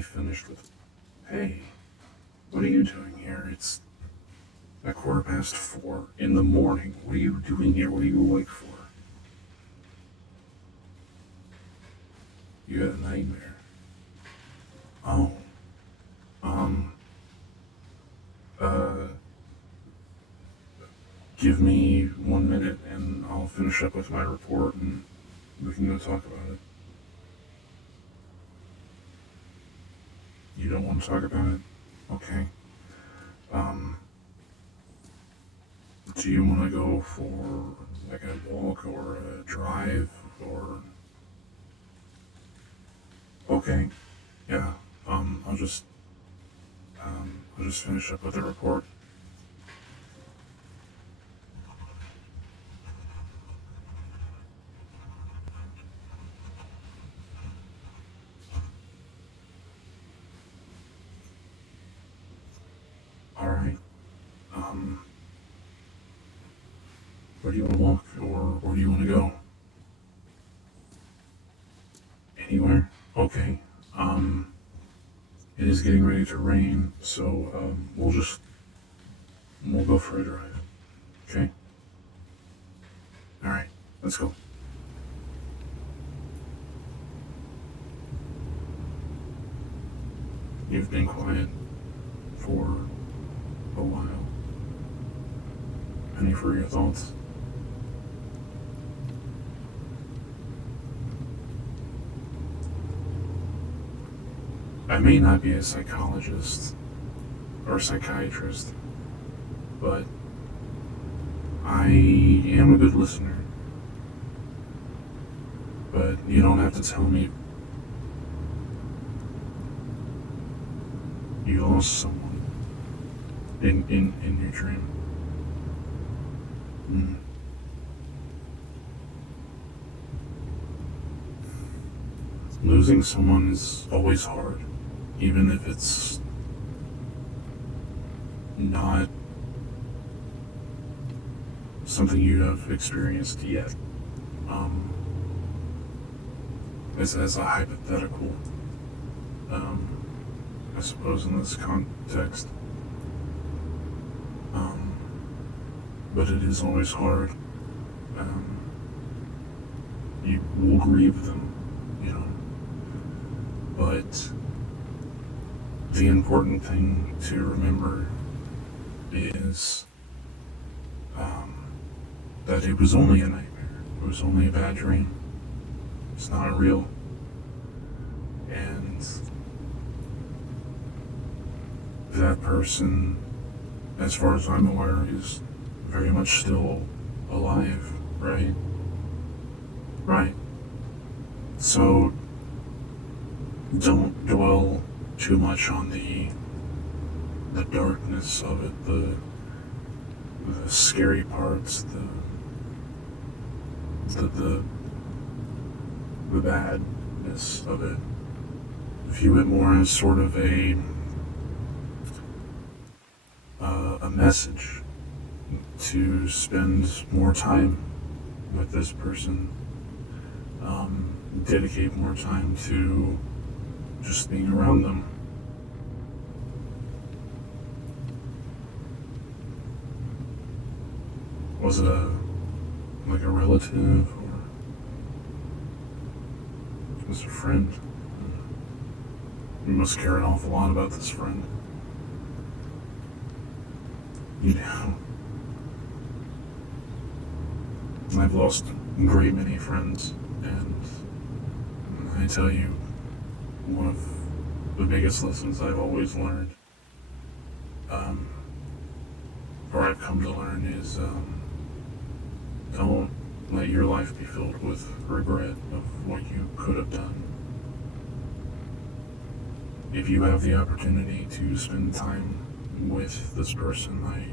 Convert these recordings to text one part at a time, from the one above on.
finally finished with, "Hey, what are you doing here? It's at 4:15 in the morning. What are you doing here? What are you awake for? You had a nightmare." "Oh, um, uh, give me 1 minute and I'll finish up with my report and we can go talk about it." "You don't want to talk about it? Okay. Um, do you want to go for like a walk or a drive or... Okay, yeah, I'll just, I'll just finish up with the report." Alright, um, where do you want to walk or where do you want to go? Anywhere? Okay, it is getting ready to rain, so, we'll go for a drive. Okay? Alright, let's go. You've been quiet for a while. Any for your thoughts? I may not be a psychologist or a psychiatrist, but I am a good listener. But you don't have to tell me you lost someone in your dream. Mm. Losing someone is always hard, even if it's not something you have experienced yet. Um, as a hypothetical, I suppose in this context. But it is always hard. You will grieve them, you know. But the important thing to remember is that it was only a nightmare. It was only a bad dream. It's not real. And that person, as far as I'm aware, is very much still alive, right? Right. So don't dwell too much on the darkness of it, the scary parts, the badness of it. View it more as sort of a message to spend more time with this person, dedicate more time to just being around them. Was it like a relative or was it a friend? You must care an awful lot about this friend. You do. I've lost a great many friends, and I tell you, one of the biggest lessons I've always learned, or I've come to learn, is don't let your life be filled with regret of what you could have done. If you have the opportunity to spend time with this person, I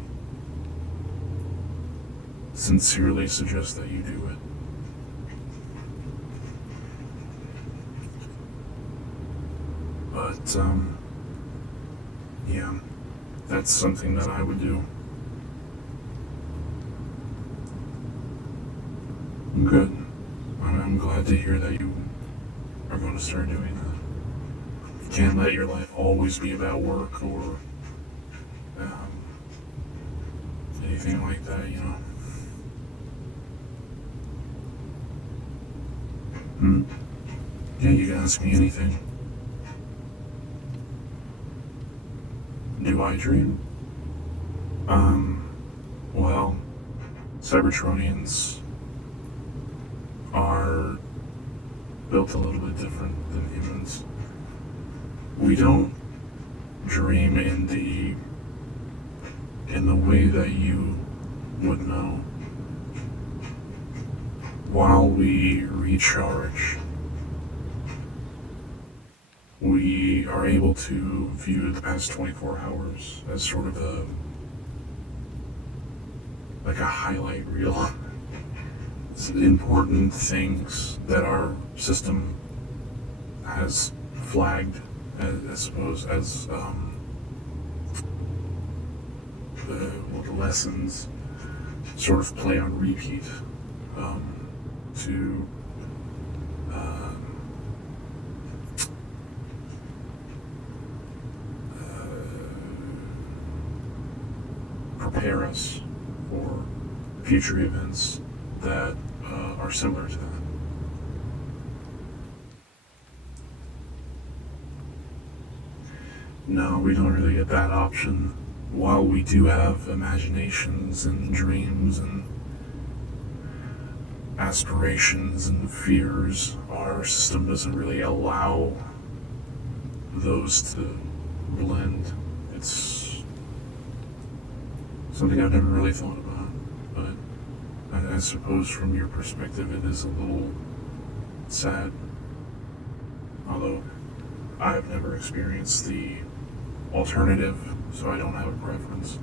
sincerely suggest that you do it. But, yeah, that's something that I would do. Good. I'm glad to hear that you are going to start doing that. can't let your life always be about work or anything like that, you know. Yeah, you can ask me anything. Do I dream? Well, Cybertronians are built a little bit different than humans. We don't dream in the way that you would know. While we recharge, we are able to view the past 24 hours as sort of like a highlight reel. It's important things that our system has flagged, I suppose, as the lessons sort of play on repeat to prepare us for future events that are similar to that. No, we don't really get that option. While we do have imaginations and dreams and aspirations and fears, our system doesn't really allow those to blend. It's something I've never really thought about, but I suppose from your perspective it is a little sad. Although I've never experienced the alternative, so I don't have a preference.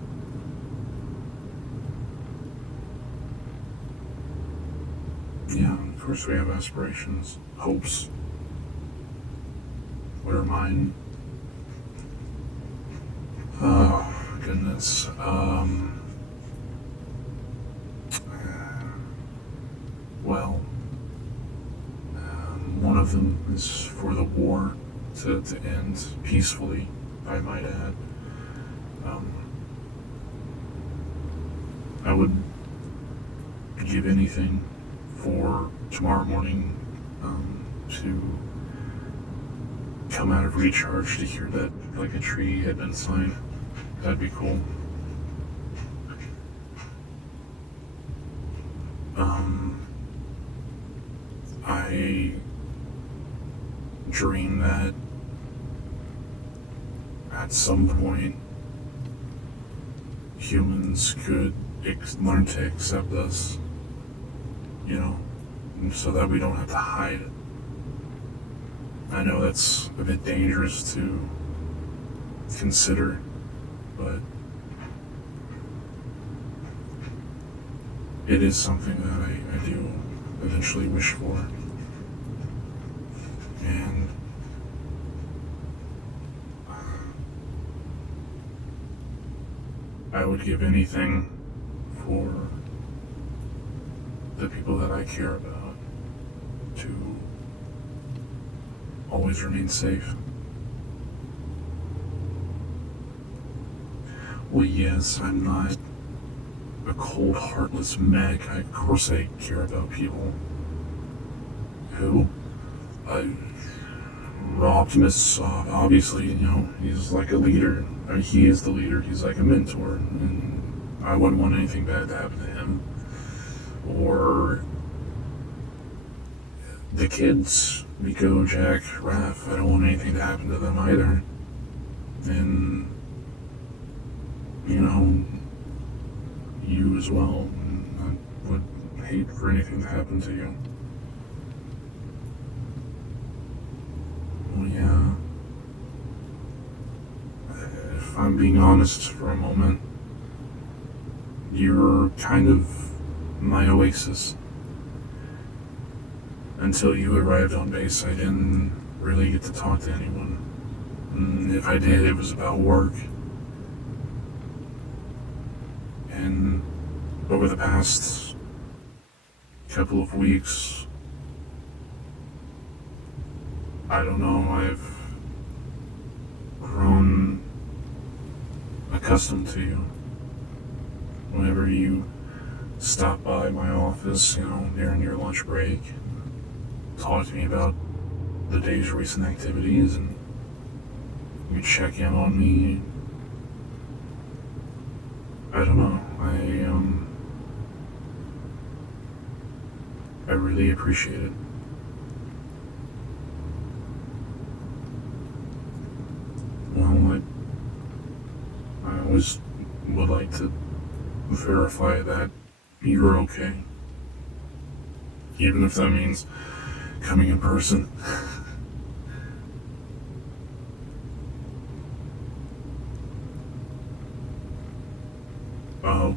Yeah, of course we have aspirations, hopes. What are mine? Oh, goodness. Well, one of them is for the war to end peacefully, I might add. I would give anything for tomorrow morning to come out of recharge to hear that like a tree had been signed. That'd be cool. I dream that at some point humans could learn to accept us, you know, so that we don't have to hide. I know that's a bit dangerous to consider, but it is something that I do eventually wish for. And I would give anything for the people that I care about to always remain safe. Well, yes, I'm not a cold, heartless mech. Of course I care about people. Who? Optimus, obviously, you know, he's like a leader. I mean, he is the leader. He's like a mentor, and I wouldn't want anything bad to happen to him. Or the kids, Miko, Jack, Raph, I don't want anything to happen to them either. And, you know, you as well. I would hate for anything to happen to you. Well, yeah. If I'm being honest for a moment, you're kind of my oasis. Until you arrived on base, I didn't really get to talk to anyone. And if I did, it was about work. And over the past couple of weeks, I don't know, I've accustomed to you. Whenever you stop by my office, during your lunch break, talk to me about the day's recent activities, and you check in on me. I don't know. I really appreciate it. Well, I always would like to verify that you're okay. Even if that means coming in person. Oh,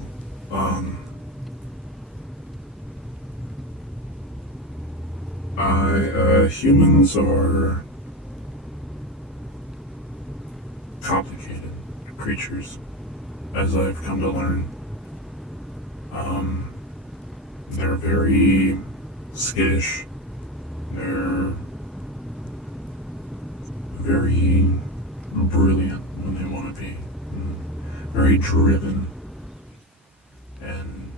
humans are complicated creatures, as I've come to learn. They're very skittish. They're very brilliant when they want to be. Very driven. And,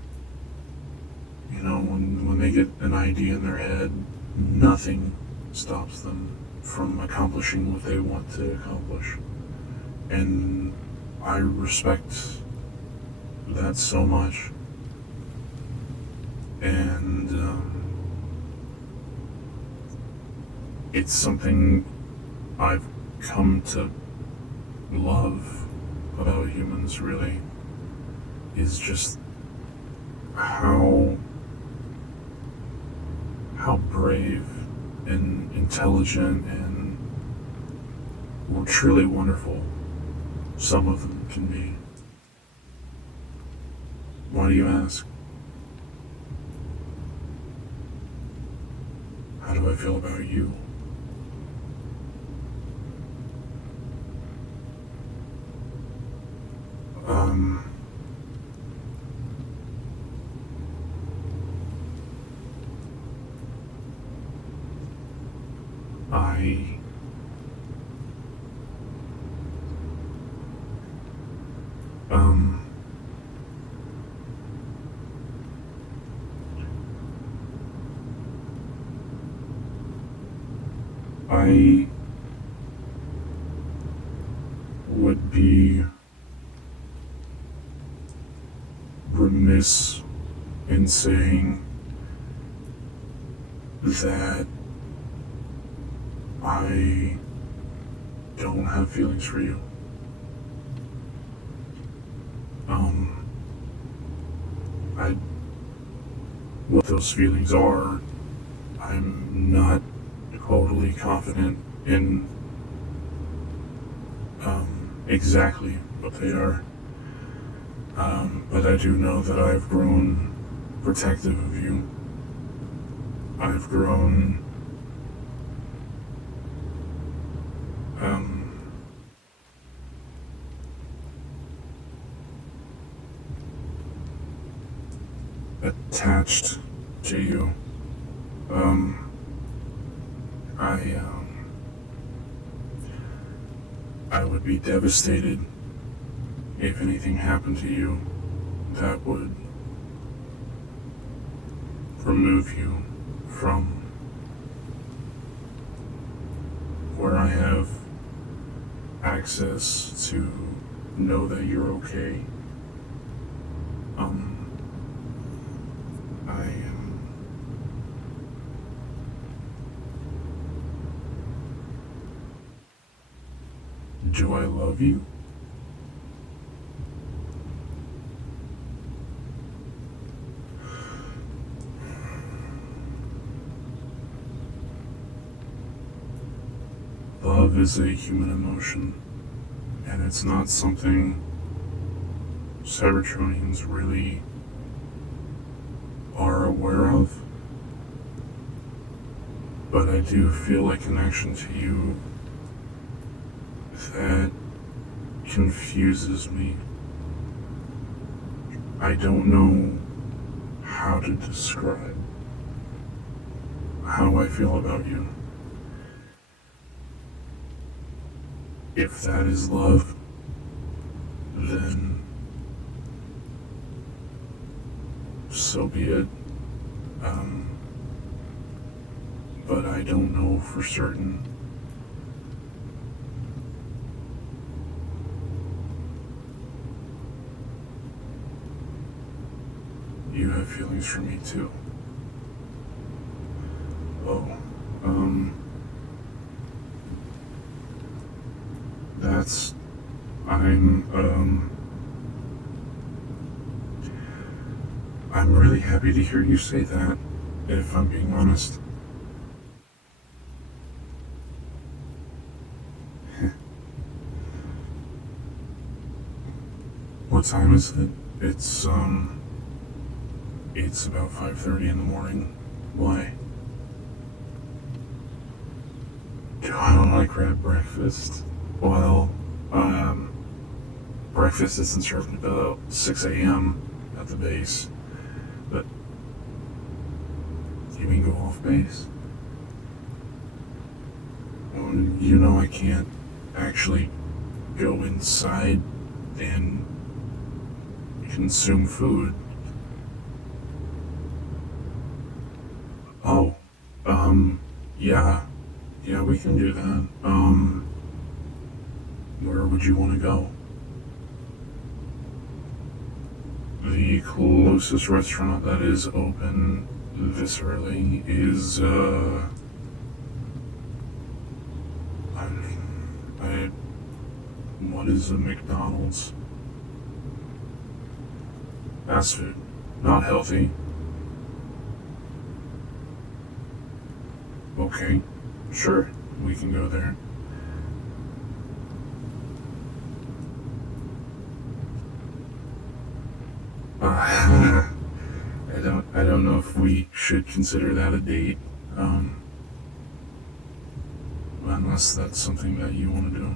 when they get an idea in their head, nothing stops them from accomplishing what they want to accomplish. And I respect that so much. And it's something I've come to love about humans, really, is just how brave and intelligent and truly wonderful some of them can be. Why do you ask? How do I feel about you? I I would be remiss in saying that I don't have feelings for you. What those feelings are, I'm not totally confident in exactly what they are. But I do know that I've grown protective of you. I've grown attached to you. I would be devastated if anything happened to you that would remove you from where I have access to know that you're okay. Do I love you? Love is a human emotion, and it's not something Cybertronians really are aware of. But I do feel a connection to you that confuses me. I don't know how to describe how I feel about you. If that is love, then so be it. But I don't know for certain. You have feelings for me too. Oh, that's, I'm really happy to hear you say that, if I'm being honest. What time is it? It's about 5:30 in the morning. Why? Do I don't like grab breakfast? Well, breakfast isn't served until about 6 a.m. at the base. But, you mean go off base? Well, you know I can't actually go inside and consume food. Oh, yeah. Yeah, we can do that. Where would you want to go? The closest restaurant that is open this early is, what is a McDonald's? Fast food. Not healthy. Okay, sure, we can go there. I don't know if we should consider that a date, unless that's something that you want to do.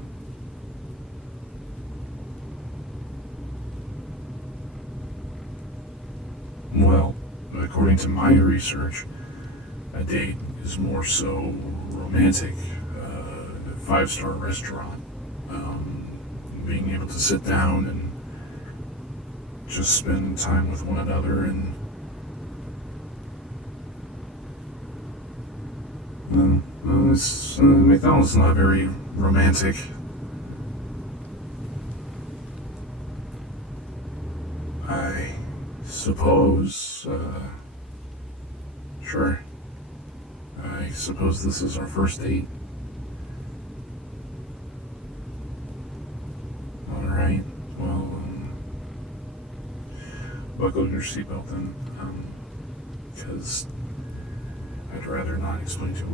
Well, according to my research, a date is more so romantic, five-star restaurant, being able to sit down and just spend time with one another and McDonald's is not very romantic. I suppose, sure. I suppose this is our first date. Alright, well, buckle your seatbelt then, because I'd rather not explain to a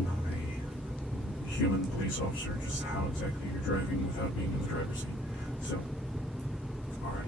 human police officer just how exactly you're driving without being in the driver's seat. So, alright.